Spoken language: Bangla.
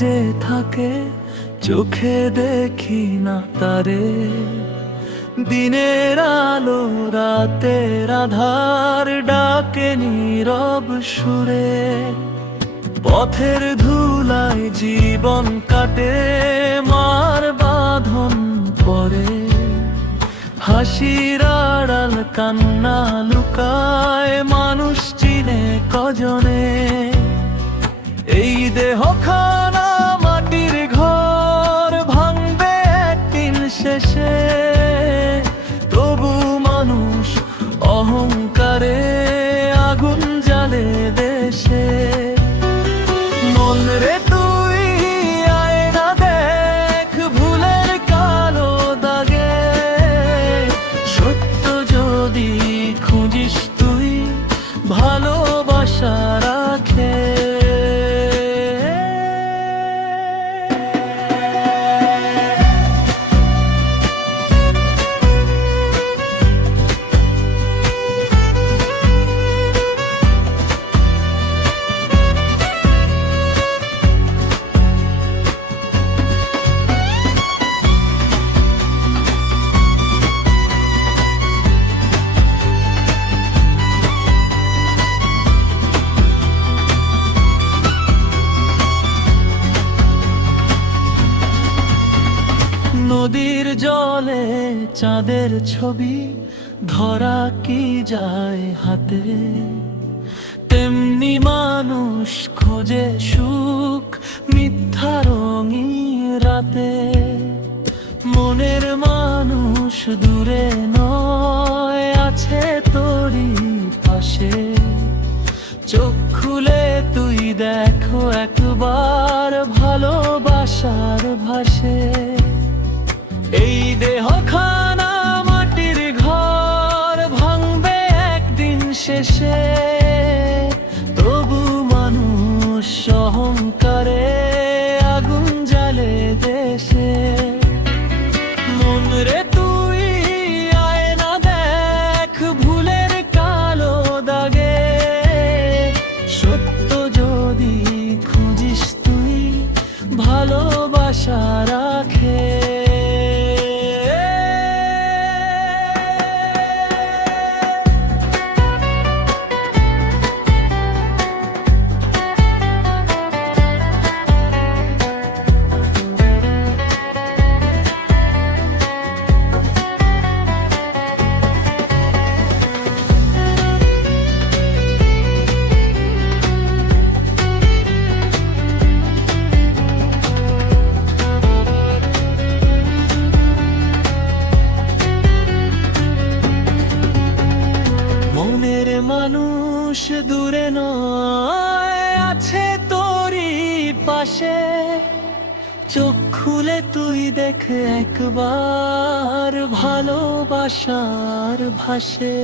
যে থাকে, চোখে দেখি না তারে। দিনের আলো রাতের আধার ডাকে নীরব সুরে। পথের ধুলায় জীবন কাটে, মার বাঁধন পরে। হাসির আড়াল কান্না লুকায়, মানুষ চিনে কজনে। এই দেহখানা মাটির ঘর ভাঙবে একদিন শেষে, তবু মানুষ অহংকারে আগুন জ্বালে দেশে। মন রে তুই আয়না দেখ, ভুলের কালো দাগে। সত্য যদি খুঁজিস তুই, ভালোবাসা রাখে। নদীর জলে চাঁদের ছবি ধরা কি যায় হাতে, তেমনি মানুষ খোঁজে সুখ মিথ্যা রঙিন রাতে। মনের মানুষ দূরে নয়, আছে তোরই পাশে। চোখ খুলে তুই দেখো একবার, ভালোবাসার ভাসে। এই দেহখানা মাটির ঘর ভাঙবে একদিন শেষে, তবু মানুষ অহংকারে আগুন জ্বালে দেশে। মন রে তুই আয়না দেখ, ভুলের কালো দাগে। সত্য যদি খুঁজিস তুই, ভালোবাসা রাখে। মানুষ দূরে নয়, আছে তোরই পাশে। চোখ খুলে তুই দেখে একবার, ভালোবাসার ভাসে।